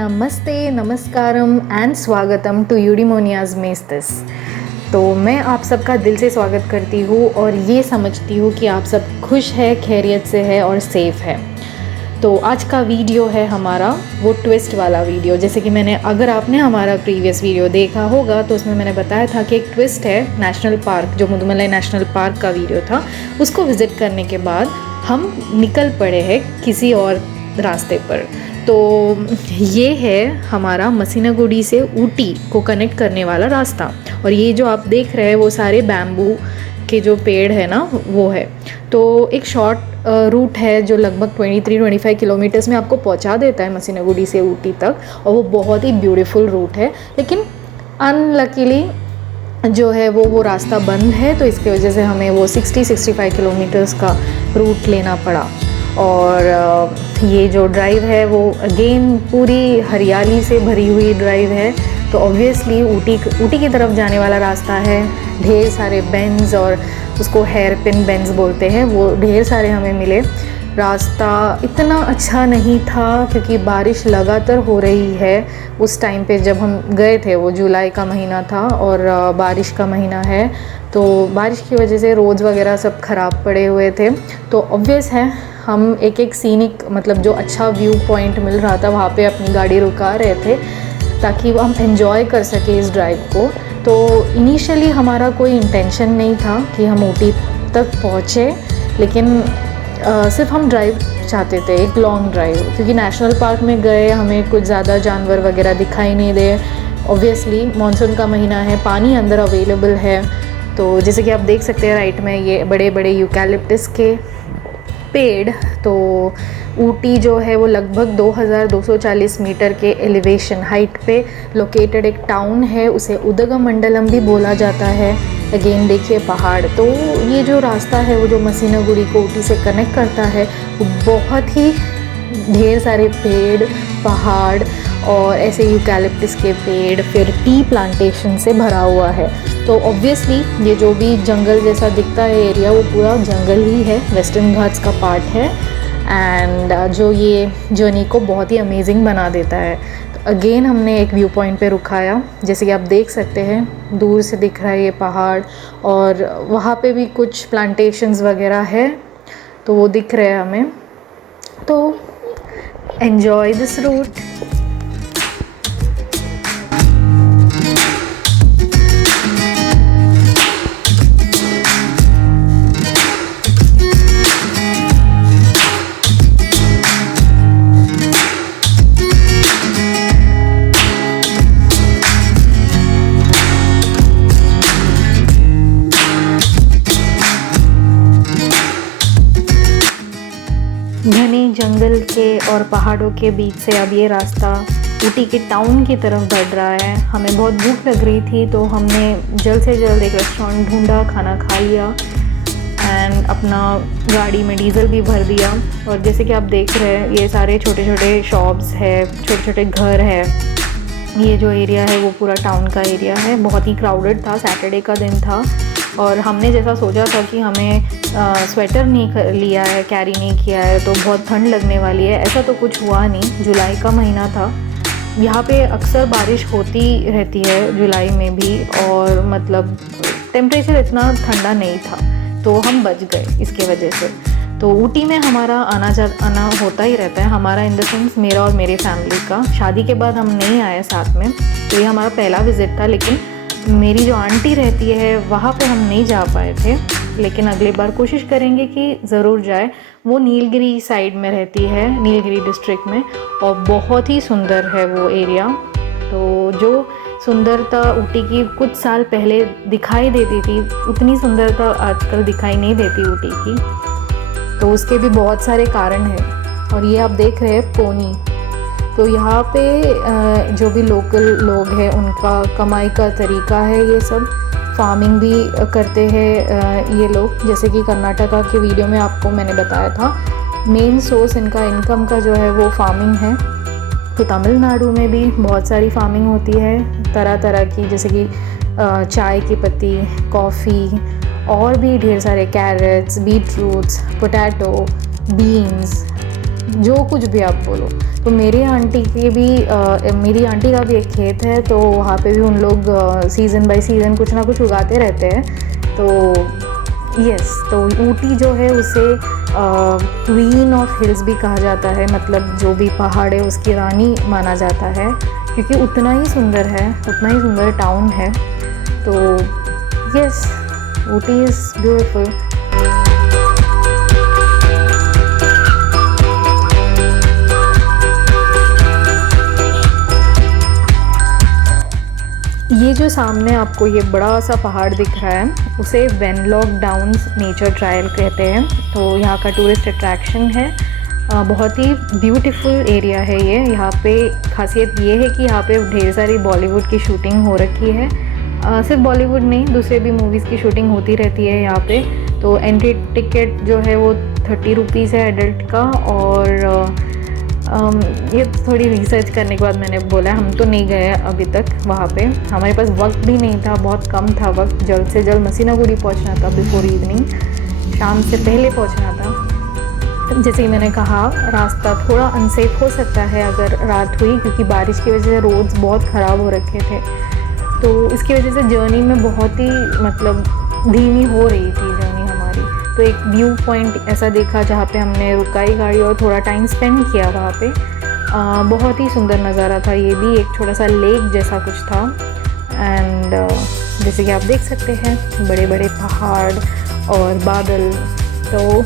नमस्ते, नमस्कारम एंड स्वागतम टू यूडीमोनियाज मेस्तिस। तो मैं आप सबका दिल से स्वागत करती हूँ और ये समझती हूँ कि आप सब खुश है, खैरियत से है और सेफ़ है। तो आज का वीडियो है हमारा वो ट्विस्ट वाला वीडियो। जैसे कि अगर आपने हमारा प्रीवियस वीडियो देखा होगा तो उसमें मैंने बताया था कि एक ट्विस्ट है नेशनल पार्क, जो मुदुमलाई नेशनल पार्क का वीडियो था, उसको विज़िट करने के बाद हम निकल पड़े हैं किसी और रास्ते पर। तो ये है हमारा मसीनागुडी से ऊटी को कनेक्ट करने वाला रास्ता, और ये जो आप देख रहे हैं वो सारे बैम्बू के जो पेड़ है ना वो है। तो एक शॉर्ट रूट है जो लगभग 23-25 किलोमीटर्स में आपको पहुंचा देता है मसीनागुडी से ऊटी तक, और वो बहुत ही ब्यूटीफुल रूट है। लेकिन अनलकीली जो है वो रास्ता बंद है, तो इसके वजह से हमें वो 60-65 किलोमीटर्स का रूट लेना पड़ा। और ये जो ड्राइव है वो अगेन पूरी हरियाली से भरी हुई ड्राइव है। तो ऑब्वियसली ऊटी की तरफ जाने वाला रास्ता है। ढेर सारे बेंड्स, और उसको हेयर पिन बेंड्स बोलते हैं, वो ढेर सारे हमें मिले। रास्ता इतना अच्छा नहीं था क्योंकि बारिश लगातार हो रही है। उस टाइम पे जब हम गए थे वो जुलाई का महीना था और बारिश का महीना है, तो बारिश की वजह से रोड्स वगैरह सब ख़राब पड़े हुए थे। तो ऑब्वियस है हम एक सीनिक, मतलब जो अच्छा व्यू पॉइंट मिल रहा था वहाँ पे अपनी गाड़ी रुका रहे थे ताकि हम एंजॉय कर सके इस ड्राइव को। तो इनिशियली हमारा कोई इंटेंशन नहीं था कि हम ऊटी तक पहुँचे, लेकिन सिर्फ हम ड्राइव चाहते थे, एक लॉन्ग ड्राइव, क्योंकि नेशनल पार्क में गए हमें कुछ ज़्यादा जानवर वगैरह दिखाई नहीं दे। ऑब्वियसली मानसून का महीना है, पानी अंदर अवेलेबल है। तो जैसे कि आप देख सकते हैं राइट में ये बड़े बड़े यूकैलिप्टस के पेड़। तो ऊटी जो है वो लगभग 2240 मीटर के एलिवेशन हाइट पे लोकेटेड एक टाउन है, उसे उदगमंडलम भी बोला जाता है। अगेन देखिए पहाड़। तो ये जो रास्ता है वो जो मसीनागुडी को ऊटी से कनेक्ट करता है वो बहुत ही ढेर सारे पेड़, पहाड़ और ऐसे यूकैलिप्टस के पेड़, फिर टी प्लांटेशन से भरा हुआ है। तो ऑब्वियसली ये जो भी जंगल जैसा दिखता है एरिया वो पूरा जंगल ही है, वेस्टर्न घाट्स का पार्ट है। एंड जो ये जर्नी को बहुत ही अमेजिंग बना देता है। तो अगेन हमने एक व्यू पॉइंट पे रुकाया, जैसे कि आप देख सकते हैं दूर से दिख रहा है ये पहाड़, और वहाँ पे भी कुछ प्लांटेशंस वगैरह है, तो वो दिख रहे हैं हमें। तो एन्जॉय दिस रूट। घने जंगल के और पहाड़ों के बीच से अब ये रास्ता ऊटी के टाउन की तरफ बढ़ रहा है। हमें बहुत भूख लग रही थी तो हमने जल्द से जल्द एक रेस्टोरेंट ढूंढा, खाना खा लिया एंड अपना गाड़ी में डीजल भी भर दिया। और जैसे कि आप देख रहे हैं ये सारे छोटे छोटे शॉप्स है, छोटे छोटे घर है। ये जो एरिया है वो पूरा टाउन का एरिया है। बहुत ही क्राउडेड था, सैटरडे का दिन था, और हमने जैसा सोचा था कि हमें स्वेटर नहीं लिया है, कैरी नहीं किया है, तो बहुत ठंड लगने वाली है, ऐसा तो कुछ हुआ नहीं। जुलाई का महीना था, यहाँ पे अक्सर बारिश होती रहती है जुलाई में भी, और मतलब टेम्परेचर इतना ठंडा नहीं था, तो हम बच गए इसके वजह से। तो ऊटी में हमारा आना होता ही रहता है, हमारा इन द सेंस मेरा और मेरे फैमिली का। शादी के बाद हम नहीं आए साथ में, तो ये हमारा पहला विज़िट था। लेकिन मेरी जो आंटी रहती है वहाँ पे हम नहीं जा पाए थे, लेकिन अगली बार कोशिश करेंगे कि ज़रूर जाए। वो नीलगिरी साइड में रहती है, नीलगिरी डिस्ट्रिक्ट में, और बहुत ही सुंदर है वो एरिया। तो जो सुंदरता ऊटी की कुछ साल पहले दिखाई देती थी, उतनी सुंदरता आजकल दिखाई नहीं देती ऊटी की। तो उसके भी बहुत सारे कारण हैं। और ये आप देख रहे हैं पोनी। तो यहाँ पे जो भी लोकल लोग हैं उनका कमाई का तरीका है, ये सब फार्मिंग भी करते हैं ये लोग। जैसे कि कर्नाटका के वीडियो में आपको मैंने बताया था, मेन सोर्स इनका इनकम का जो है वो फार्मिंग है। तो तमिलनाडु में भी बहुत सारी फार्मिंग होती है तरह तरह की, जैसे कि चाय की पत्ती, कॉफ़ी, और भी ढेर सारे carrots, beetroots, potato, beans, जो कुछ भी आप बोलो। तो मेरी आंटी का भी एक खेत है, तो वहाँ पे भी उन लोग सीज़न बाय सीज़न कुछ ना कुछ उगाते रहते हैं। तो यस, तो ऊटी जो है उसे क्वीन ऑफ हिल्स भी कहा जाता है, मतलब जो भी पहाड़ है उसकी रानी माना जाता है, क्योंकि उतना ही सुंदर टाउन है। तो यस, ऊटी इज़ ब्यूटीफुल। ये जो सामने आपको ये बड़ा सा पहाड़ दिख रहा है उसे वेनलॉक डाउन्स नेचर ट्रायल कहते हैं। तो यहाँ का टूरिस्ट अट्रैक्शन है। बहुत ही ब्यूटीफुल एरिया है ये। यहाँ पे खासियत ये है कि यहाँ पे ढेर सारी बॉलीवुड की शूटिंग हो रखी है। सिर्फ बॉलीवुड नहीं, दूसरे भी मूवीज़ की शूटिंग होती रहती है यहाँ पे। तो एंट्री टिकट जो है वो 30 रुपीज़ है एडल्ट का। और ये थोड़ी रिसर्च करने के बाद मैंने बोला, हम तो नहीं गए अभी तक वहाँ पे, हमारे पास वक्त भी नहीं था, बहुत कम था वक्त। जल्द से जल्द मसीनागुड़ी पहुँचना था बिफोर इवनिंग, शाम से पहले पहुँचना था। जैसे कि मैंने कहा, रास्ता थोड़ा अनसेफ हो सकता है अगर रात हुई, क्योंकि बारिश की वजह से रोड्स बहुत ख़राब हो रखे थे। तो इसकी वजह से जर्नी में बहुत ही मतलब धीमी हो रही थी जर्नी हमारी। तो एक व्यू पॉइंट ऐसा देखा जहाँ पे हमने रुकाई गाड़ी और थोड़ा टाइम स्पेंड किया वहाँ पे। बहुत ही सुंदर नज़ारा था। ये भी एक छोटा सा लेक जैसा कुछ था। एंड जैसे कि आप देख सकते हैं, बड़े बड़े पहाड़ और बादल, तो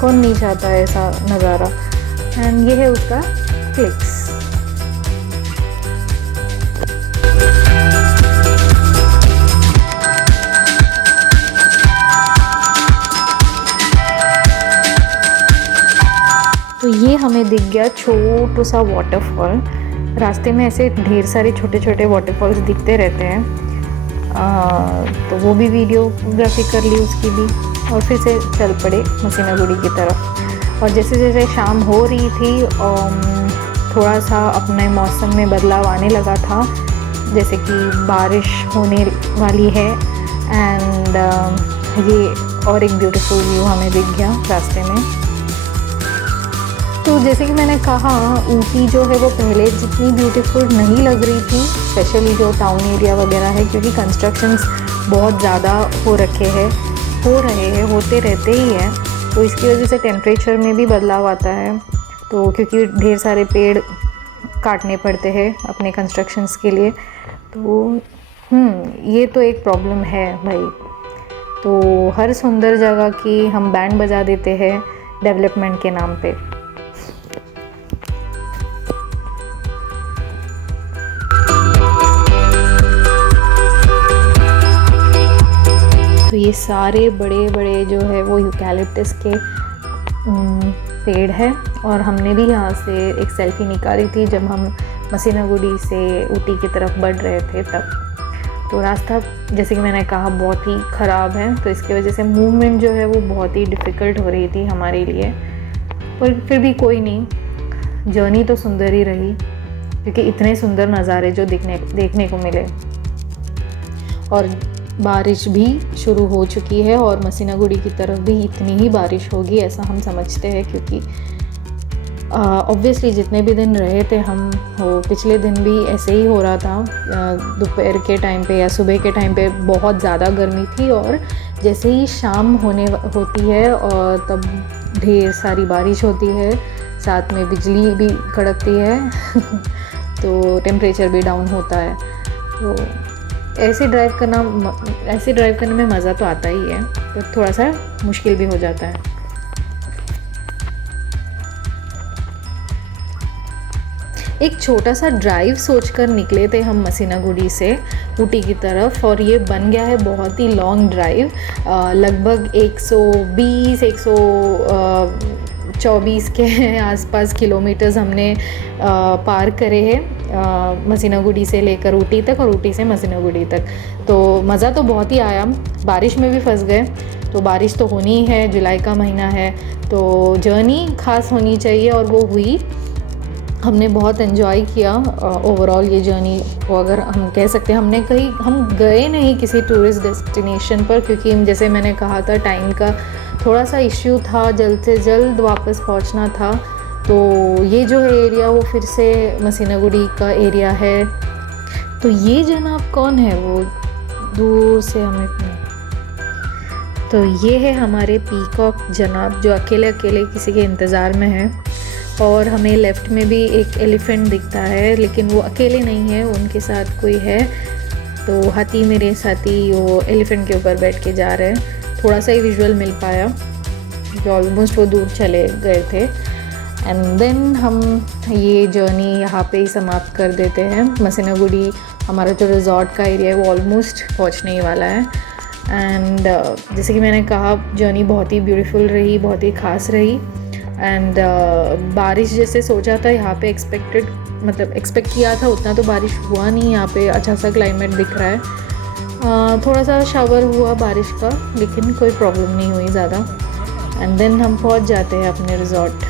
कौन नहीं चाहता है ऐसा नज़ारा। एंड ये है उसका क्लिक्स। तो ये हमें दिख गया छोटा सा वाटरफॉल। रास्ते में ऐसे ढेर सारे छोटे छोटे वाटरफॉल्स दिखते रहते हैं। तो वो भी वीडियोग्राफी कर ली उसकी भी, और फिर से चल पड़े मसीनागुड़ी की तरफ। और जैसे जैसे शाम हो रही थी, थोड़ा सा अपने मौसम में बदलाव आने लगा था, जैसे कि बारिश होने वाली है। एंड ये और एक ब्यूटीफुल व्यू हमें दिख गया रास्ते में। तो जैसे कि मैंने कहा, ऊटी जो है वो पहले जितनी ब्यूटीफुल नहीं लग रही थी, स्पेशली जो टाउन एरिया वगैरह है, क्योंकि कंस्ट्रक्शंस बहुत ज़्यादा होते रहते ही हैं। तो इसकी वजह से टेम्परेचर में भी बदलाव आता है। तो क्योंकि ढेर सारे पेड़ काटने पड़ते हैं अपने कंस्ट्रक्शंस के लिए। तो ये तो एक प्रॉब्लम है भाई। तो हर सुंदर जगह की हम बैंड बजा देते हैं डेवलपमेंट के नाम पे। तो ये सारे बड़े बड़े जो है वो यूकैलिप्टस के पेड़ है। और हमने भी यहाँ से एक सेल्फी निकाली थी जब हम मसीनागुड़ी से ऊटी की तरफ बढ़ रहे थे तब। तो रास्ता जैसे कि मैंने कहा बहुत ही ख़राब है, तो इसकी वजह से मूवमेंट जो है वो बहुत ही डिफ़िकल्ट हो रही थी हमारे लिए। पर फिर भी कोई नहीं, जर्नी तो सुंदर ही रही, क्योंकि इतने सुंदर नज़ारे जो देखने को मिले। और बारिश भी शुरू हो चुकी है, और मसीनागुड़ी की तरफ भी इतनी ही बारिश होगी ऐसा हम समझते हैं, क्योंकि ऑब्वियसली जितने भी दिन रहे थे हम, वो पिछले दिन भी ऐसे ही हो रहा था। दोपहर के टाइम पे या सुबह के टाइम पे बहुत ज़्यादा गर्मी थी, और जैसे ही शाम होती है और तब ढेर सारी बारिश होती है, साथ में बिजली भी कड़कती है तो टेम्परेचर भी डाउन होता है। तो ऐसे ड्राइव करने में मज़ा तो आता ही है, तो थोड़ा सा मुश्किल भी हो जाता है। एक छोटा सा ड्राइव सोचकर निकले थे हम मसीनागुड़ी से ऊटी की तरफ, और ये बन गया है बहुत ही लॉन्ग ड्राइव। लगभग 120-124 के आसपास किलोमीटर्स हमने पार करे हैं मसीनागुड़ी से लेकर ऊटी तक, और ऊटी से मसीनागुड़ी तक। तो मज़ा तो बहुत ही आया। बारिश में भी फंस गए, तो बारिश तो होनी ही है, जुलाई का महीना है, तो जर्नी ख़ास होनी चाहिए, और वो हुई। हमने बहुत एंजॉय किया ओवरऑल ये जर्नी को, अगर हम कह सकते हैं। हम गए नहीं किसी टूरिस्ट डेस्टिनेशन पर, क्योंकि जैसे मैंने कहा था टाइम का थोड़ा सा इश्यू था, जल्द से जल्द वापस पहुंचना था। तो ये जो है एरिया वो फिर से मसीनागुड़ी का एरिया है। तो ये जनाब कौन है, वो दूर से हमें, तो ये है हमारे पीकॉक जनाब जो अकेले अकेले किसी के इंतज़ार में है। और हमें लेफ़्ट में भी एक एलिफेंट दिखता है, लेकिन वो अकेले नहीं है, उनके साथ कोई है। तो हाथी मेरे साथी वो एलिफेंट के ऊपर बैठ के जा रहे हैं। थोड़ा सा ही विजुअल मिल पाया क्योंकि ऑलमोस्ट वो दूर चले गए थे। एंड देन हम ये जर्नी यहाँ पे ही समाप्त कर देते हैं। मसीनागुड़ी हमारा जो रिज़ॉर्ट का एरिया है वो ऑलमोस्ट पहुँचने ही वाला है। एंड जैसे कि मैंने कहा, जर्नी बहुत ही ब्यूटीफुल रही, बहुत ही ख़ास रही। एंड बारिश जैसे सोचा था यहाँ पे एक्सपेक्ट किया था उतना तो बारिश हुआ नहीं। यहाँ पे अच्छा सा क्लाइमेट दिख रहा है। थोड़ा सा शावर हुआ बारिश का, लेकिन कोई प्रॉब्लम नहीं हुई ज़्यादा। एंड देन हम पहुँच जाते हैं अपने रिज़ॉर्ट।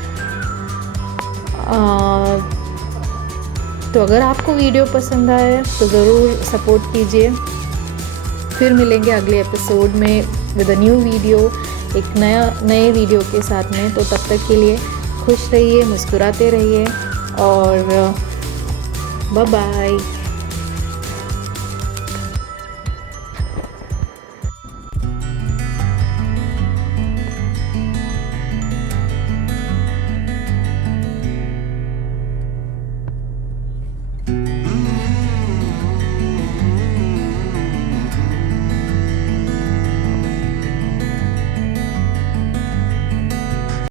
तो अगर आपको वीडियो पसंद आए तो ज़रूर सपोर्ट कीजिए। फिर मिलेंगे अगले एपिसोड में विद अ न्यू वीडियो, एक नए वीडियो के साथ में। तो तब तक के लिए खुश रहिए, मुस्कुराते रहिए और बाय बाय।